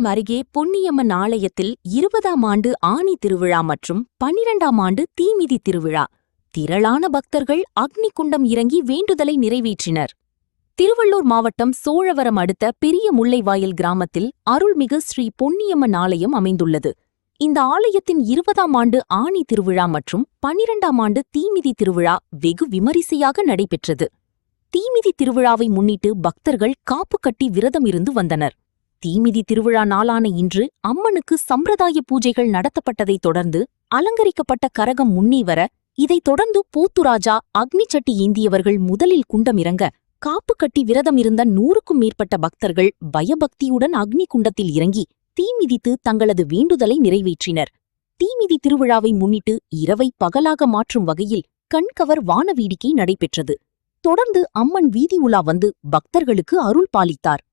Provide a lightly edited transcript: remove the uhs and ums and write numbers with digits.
மாவட்டம் அருகே பொன்னியம்மன் ஆலயத்தில் 20ஆம் ஆண்டு ஆனி திருவிழா மற்றும் 12ஆம் ஆண்டு தீமிதி திருவிழா. திரளான பக்தர்கள் அக்னி குண்டம் இறங்கி வேண்டுதலை நிறைவேற்றினர். திருவள்ளூர் மாவட்டம் சோழவரம் அடுத்த பெரிய முல்லைவாயில் கிராமத்தில் அருள்மிகு ஸ்ரீ பொன்னியம்மன் ஆலயம் அமைந்துள்ளது. இந்த ஆலயத்தின் 20ஆம் ஆண்டு ஆனி திருவிழா மற்றும் 12ஆம் ஆண்டு தீமிதி திருவிழா வெகு விமரிசையாக நடைபெற்றது. தீமிதி திருவிழாவை முன்னிட்டு பக்தர்கள் காப்பு கட்டி விரதம் இருந்து வந்தனர். தீமிதி திருவிழா நாளான இன்று அம்மனுக்கு சம்பிரதாய பூஜைகள் நடத்தப்பட்டதைத் தொடர்ந்து அலங்கரிக்கப்பட்ட கரகம் முன்னே வர, இதைத் தொடர்ந்து போத்துராஜா அக்னி சட்டி ஏந்தியவர்கள் முதலில் குண்டம் இறங்க, காப்பு கட்டி விரதம் இருந்த 100க்கும் மேற்பட்ட பக்தர்கள் பயபக்தியுடன் அக்னி குண்டத்தில் இறங்கி தீமிதித்து தங்களது வேண்டுதலை நிறைவேற்றினர். தீமிதி திருவிழாவை முன்னிட்டு இரவை பகலாக மாற்றும் வகையில் கண்கவர் வானவேடிக்கை நடைபெற்றது. தொடர்ந்து அம்மன் வீதி உலா வந்து பக்தர்களுக்கு அருள் பாலித்தார்.